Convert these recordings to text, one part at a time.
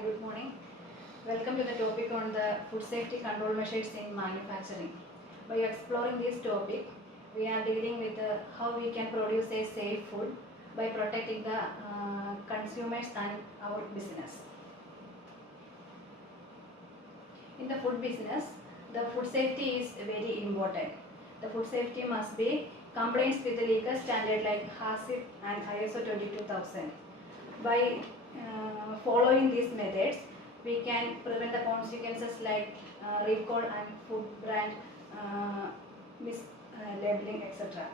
Hi, good morning. Welcome to the topic on the food safety control measures in manufacturing. By exploring this topic, we are dealing with how we can produce a safe food by protecting the consumers and our business. In the food business, the food safety is very important. The food safety must be compliance with the legal standard like HACCP and ISO 22000. By following these methods, we can prevent the consequences like recall and food brand mislabeling, etc.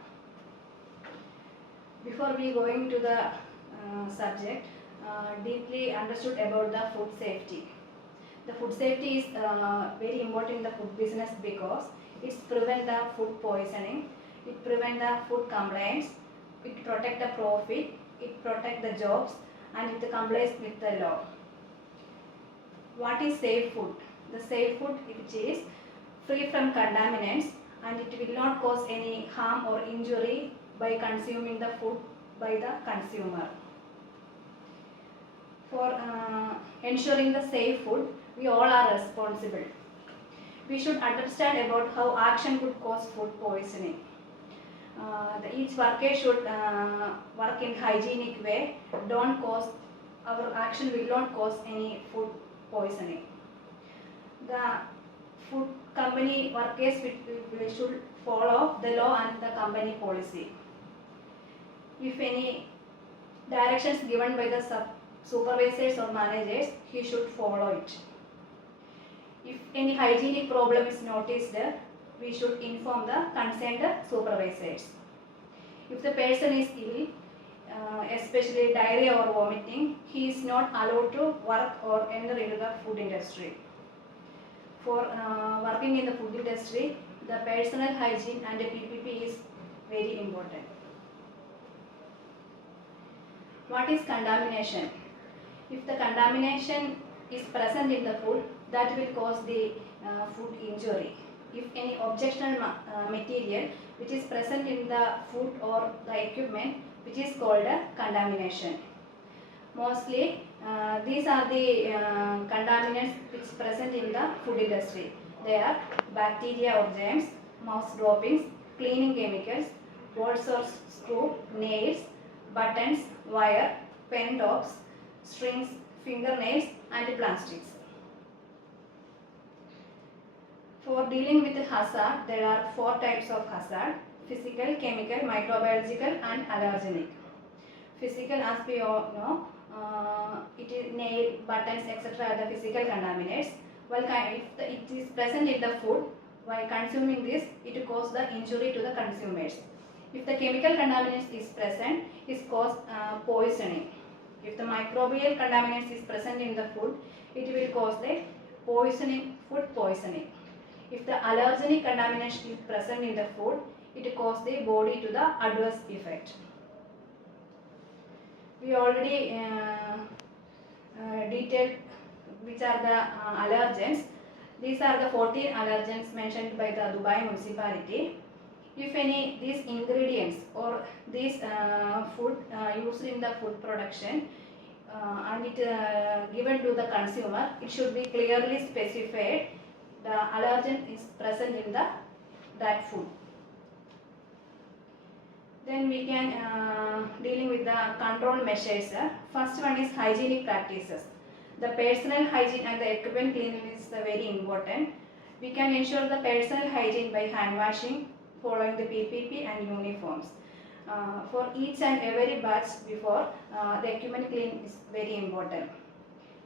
Before we going to the subject, deeply understood about the food safety. The food safety is very important in the food business because it prevent the food poisoning, it prevent the food complaints, it protect the profit, it protect the jobs, and it complies with the law. What is safe food? The safe food which is free from contaminants and it will not cause any harm or injury by consuming the food by the consumer. For ensuring the safe food, we all are responsible. We should understand about how action could cause food poisoning. Each worker should work in hygienic way. Don't cause, our action will not cause any food poisoning. The food company workers should follow the law and the company policy. If any directions given by the supervisors or managers, he should follow it. If any hygienic problem is noticed, we should inform the concerned supervisors. If the person is ill, especially diarrhea or vomiting, he is not allowed to work or enter into the food industry. For working in the food industry, the personal hygiene and the PPP is very important. What is contamination? If the contamination is present in the food, that will cause the food injury. If any objectionable material which is present in the food or the equipment, which is called contamination. Mostly these are the contaminants which present in the food industry. They are bacteria or germs, mouse droppings, cleaning chemicals, bolts or screw, nails, buttons, wire, pen tops, strings, fingernails and plastics. For dealing with the hazard, there are 4 types of hazard: physical, chemical, microbiological and allergenic. Physical, as we all know, it is nail, buttons, etc. are the physical contaminants. Well, if it is present in the food, while consuming this, it causes the injury to the consumers. If the chemical contaminants is present, it cause poisoning. If the microbial contaminants is present in the food, it will cause the poisoning, food poisoning. If the allergenic contamination is present in the food, it causes the body to the adverse effect. We already detailed which are the allergens. These are the 14 allergens mentioned by the Dubai municipality. If any these ingredients or these food used in the food production and it given to the consumer, it should be clearly specified the allergen is present in that food. Then we can dealing with the control measures. First one is hygienic practices. The personal hygiene and the equipment cleanliness is very important. We can ensure the personal hygiene by hand washing, following the PPP and uniforms. For each and every batch before the equipment clean is very important.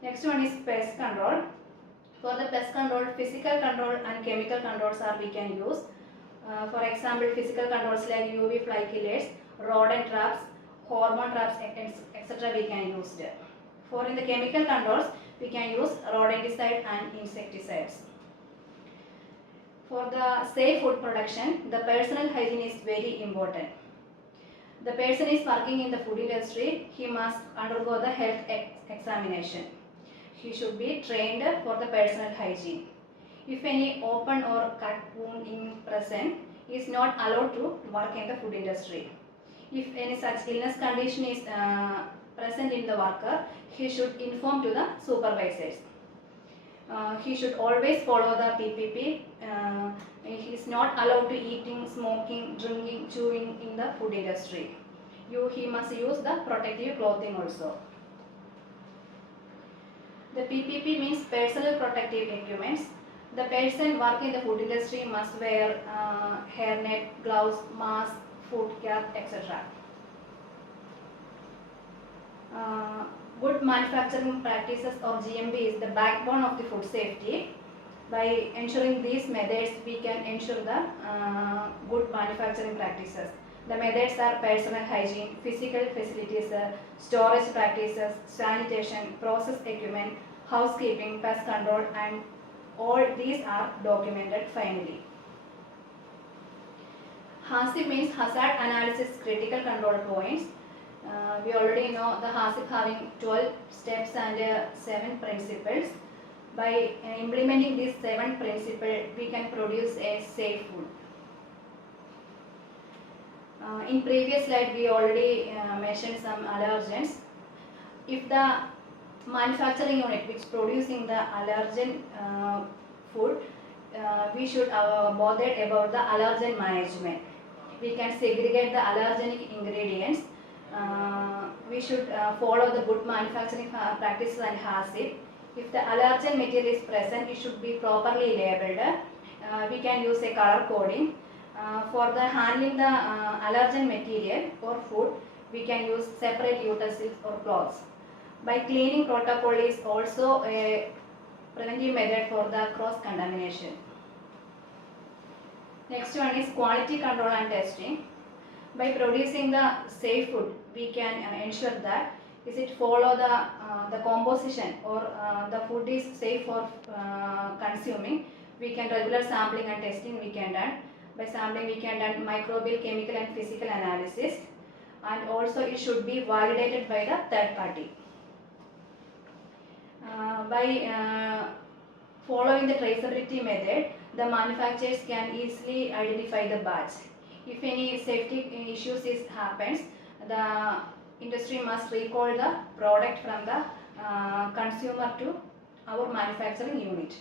Next one is pest control. For the pest control, physical control and chemical controls are we can use. For example, physical controls like UV fly killers, rodent traps, hormone traps, etc. we can use there. For in the chemical controls, we can use rodenticide and insecticides. For the safe food production, the personal hygiene is very important. The person is working in the food industry, he must undergo the health examination. He should be trained for the personal hygiene. If any open or cut wound is present, he is not allowed to work in the food industry. If any such illness condition is present in the worker, he should inform to the supervisors. He should always follow the PPP. He is not allowed to eating, smoking, drinking, chewing in the food industry. He must use the protective clothing also. The PPP means personal protective equipments. The person working in the food industry must wear hairnet, gloves, mask, food cap, etc. Good manufacturing practices or GMP is the backbone of the food safety. By ensuring these methods, we can ensure the good manufacturing practices. The methods are personal hygiene, physical facilities, storage practices, sanitation, process equipment, housekeeping, pest control, and all these are documented finally. HACCP means Hazard Analysis Critical Control Points. We already know the HACCP having 12 steps and 7 principles. By implementing these 7 principles, we can produce a safe food. In previous slide, we already mentioned some allergens. If the manufacturing unit which is producing the allergen food, we should bother about the allergen management. We can segregate the allergenic ingredients. We should follow the good manufacturing practices and HACCP. If the allergen material is present, it should be properly labeled. We can use a color coding. For the handling the allergen material or food, we can use separate utensils or cloths. By cleaning protocol is also a preventive method for the cross-contamination. Next one is quality control and testing. By producing the safe food, we can ensure that is it follow the composition or the food is safe for consuming. We can regular sampling and testing we can done. By sampling we can done microbial, chemical and physical analysis, and also it should be validated by the third party. By following the traceability method, the manufacturers can easily identify the batch. If any safety issues happens, the industry must recall the product from the consumer to our manufacturing unit.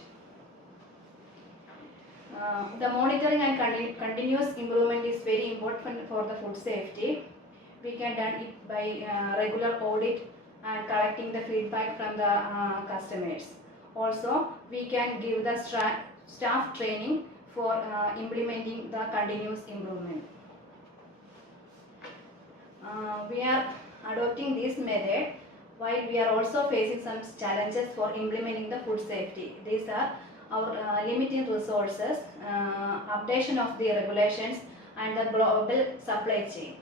The monitoring and continuous improvement is very important for the food safety. We can do it by regular audit and collecting the feedback from the customers. Also, we can give the staff training for implementing the continuous improvement. We are adopting this method while we are also facing some challenges for implementing the food safety. These are our limited resources, updation of the regulations and the global supply chains.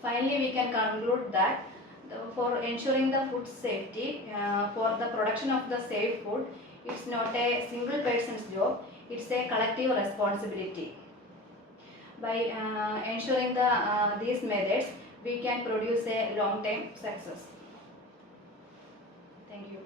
Finally, we can conclude that for ensuring the food safety, for the production of the safe food, it's not a single person's job, it's a collective responsibility. By ensuring these methods, we can produce a long-term success. Thank you.